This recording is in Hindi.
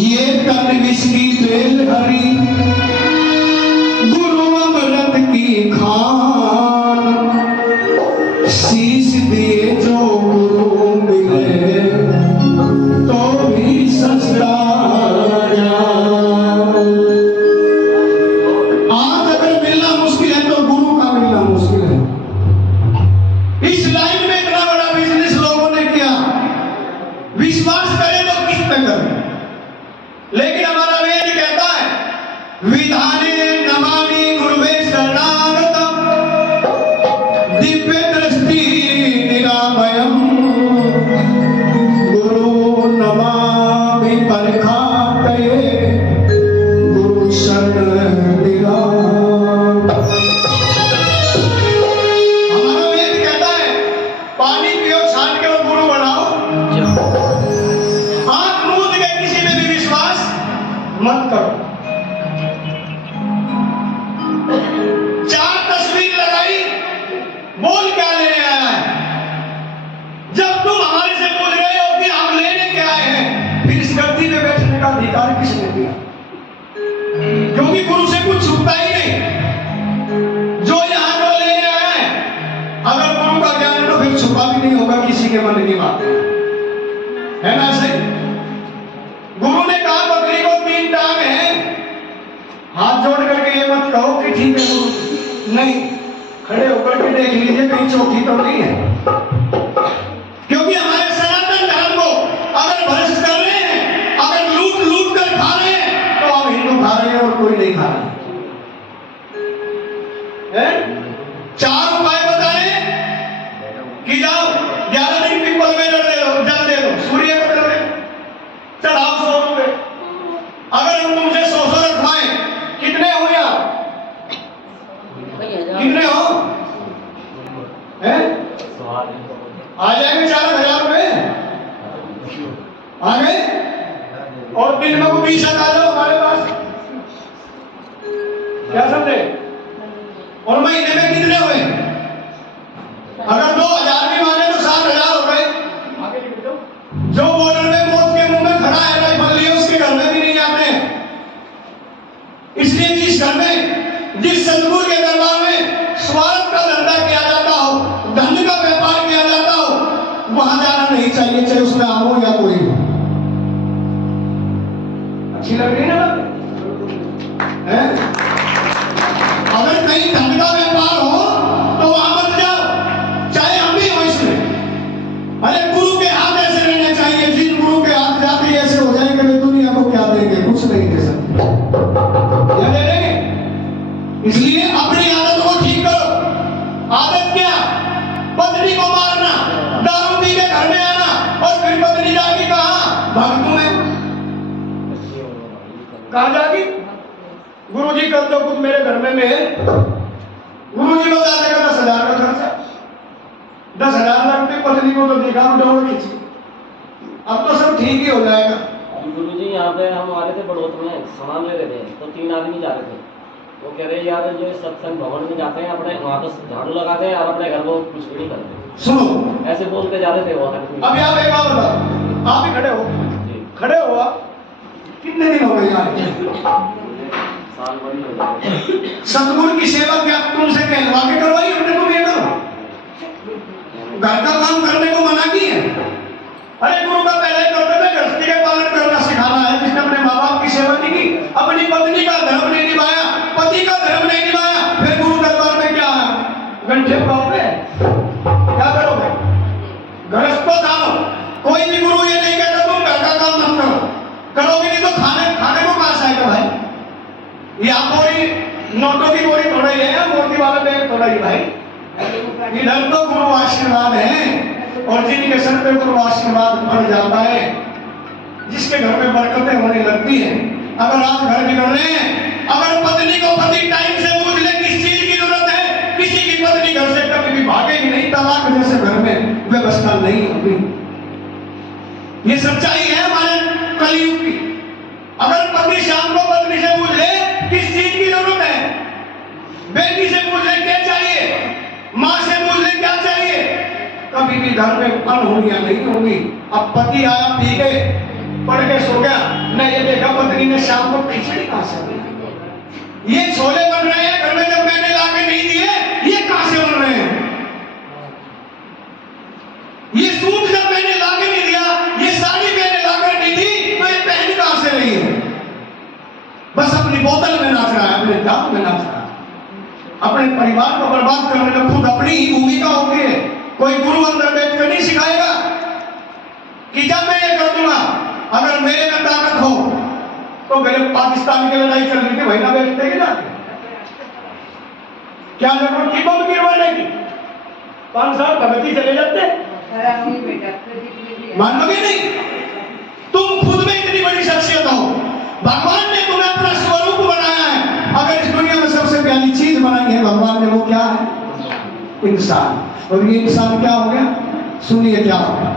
ये तन विष की तेल हरी गुरु अमृत की खान, शीश दिए जो गुरु मिले तो भी सस्ता ज्ञान। आज अगर मिलना मुश्किल है तो गुरु का मिलना मुश्किल है। इस लाइन में इतना बड़ा बिजनेस लोगों ने किया, विश्वास करें तो किस पे करें, लेकिन हमारा वेद कहता है विधाने नमामि गुरुवे शरणागतम दिव्य दृष्टि निरामयम गुरु नमामि परखातये गुरु शरण निराम। हमारा वेद कहता है पानी पियो छान के और गुरु बनाओ। आंख मूंद के किसी में भी विश्वास मत करो। चार तस्वीर लगाई, बोल क्या लेने आया है? जब तुम हमारे से पूछ रहे हो कि हम लेने क्या आए हैं, फिर इस गद्दी में बैठने का अधिकार किसने दिया? क्योंकि गुरु से कुछ छुपता ही नहीं। जो यहाँ को लेने आया है, अगर गुरु का ज्ञान है तो फिर छुपा भी नहीं होगा किसी के मन की बात, है ना? सही। गुरु ने कहा बकरी को 3 टांग है, हाथ जोड़ करके ये मत कहो कि ठीक है गुरु, नहीं, खड़े होकर के देख लीजिए कहीं चौकी तो नहीं है। क्योंकि हमारे सनातन धर्म को अगर भ्रष्ट कर रहे हैं, अगर लूट लूट कर खा रहे हैं, तो हम हिंदू खा रहे हैं और कोई नहीं खा रहा है। 4 उपाय बताए कि जाओ 11 दिन पीपल में जल दे दो, सूर्य को जल दे, चढ़ाओ 100 रुपए। अगर हम तुमसे 100 रखवाएं, कितने हो आप? कितने हो? हैं? आ जाएंगे 4,000 रुपए आ गए, और दिन में को 20 आ जाओ हमारे पास, क्या समझे? और महीने में कितने हुए? अगर 2,000 भी माने तो 7,000 हो गए। जो बॉर्डर में मौत के मुंह में खड़ा है राइफल लिए, उसके घर में भी नहीं जाते हैं। इसलिए जिस घर में, जिस सदगुरु के दरबार में स्वार्थ का धंधा किया जाता हो, धन का व्यापार किया जाता हो, वहां जाना नहीं चाहिए, चाहे उसमें आप हो या कोई हो। अच्छी लग रही है ना बात? अगर कहीं धन का व्यापार हो तो वहां मत जाओ, चाहे हम भी हो इसमें। अरे गुरु के हाथ ऐसे रहने चाहिए, जिन गुरु के हाथ जाते ऐसे हो जाएंगे वे दुनिया को क्या देंगे? कुछ नहीं दे सकते। क्या दे देंगे? इसलिए अपनी आदत को ठीक करो। आदत क्या? पत्नी को मारना, दारू पी के घर में आना, और फिर पत्नी जाके कहा भाग तुम्हें, कहा जागी गुरुजी कर दो कुछ मेरे घर में है। गुरुजी बता देगा 10,000 का खर्चा, 10,000 लगते पत्नी को तो देखा उठाओ खींची। अब तो सब ठीक ही हो जाएगा। गुरुजी यहाँ पे हम आ रहे थे बड़ौत में, सामान ले रहे थे, तो 3 आदमी जा रहे थे। वो कह रहे यार जो सत्संग भवन में जाते हैं अपने वहाँ तो झाड़ू लगाते हैं और अपने घर को कुछ भी नहीं करते। सुनो, ऐसे बोलते जा रहे थे वो। अब यहाँ एक बात बताओ, आप ही खड़े हो, खड़े हो आप, कितने दिन हो गए यहाँ? साल भर ही हो गया। सतगुरु की सेवा क्या तुमसे कहलवा के करवाई हमने? तुम ये करो, घर का काम करने को मना की है। अरे गुरु का पहले कर्तव्य गृहस्थी का पालन करना सिखाना है। जिसने अपने माँ बाप की सेवा नहीं की, अपनी पत्नी का धर्म नहीं निभाया, पति का धर्म नहीं निभाया, फिर गुरु दरबार में क्या घंटे पाओगे? क्या करोगे? गृहस्थ को थामो। कोई भी गुरु ये नहीं कहता तुम घर का काम मत करो, करोगे नहीं तो खाने को कहां से आएगा भाई? या कोई नोटों की बोरी थोड़ा ही है, मोती वाला बैग थोड़ा ही भाई। इधर तो गुरु आशीर्वाद है, और जिनके सर पे गुरु आशीर्वाद पड़ जाता है, जिसके घर में बरकतें होने लगती हैं। अगर आप घर बिगड़ रहे हैं, अगर पत्नी को पति टाइम से पूछ ले किस चीज की जरूरत है, किसी की पत्नी घर से कभी भी भागेगी नहीं, तलाक जैसे घर में व्यवस्था नहीं होगी। ये सच्चाई है हमारे कलयुग की। अगर पति शाम को पत्नी से पूछ ले किस चीज की जरूरत है, बेटी से पूछ ले क्या चाहिए, माँ से पूछ ले क्या चाहिए, कभी भी घर में अनहोनियां नहीं होंगी। अब पति आया पी के पढ़ के सो गया, मैं ये देखा पत्नी ने शाम को खिचड़ी कहां से बनाई, ये छोले बन रहे हैं घर में, जब मैंने लाके नहीं दिए ये कहां से बन रहे हैं, ये सूट जब मैंने लाके नहीं दिया, ये साड़ी मैंने लाकर नहीं दी, तो ये पहन कहां से रही है। बस अपनी बोतल में नाच रहा है, अपने दांत में नाच रहा है, अपने परिवार को बर्बाद करने में खुद अपनी ही भूमिका होती है। कोई गुरु अंदर बैठकर नहीं सिखाएगा कि जब मैं ये कर दूंगा, अगर मेरे में ताकत हो तो मेरे पाकिस्तान की लड़ाई चल रही थी, वही ना बैठते कि जाते, क्या जरूरत थी बम गिरवाने की, 5 साल भगती चले जाते, मानोगे नहीं। तुम खुद में इतनी बड़ी शख्सियत हो, भगवान ने तुम्हें अपना स्वरूप बनाया है। अगर इस दुनिया में सबसे प्यारी चीज बनाई है भगवान ने, वो क्या है? इंसान। और ये इंसान क्या हो गया? सुनिए क्या होगा।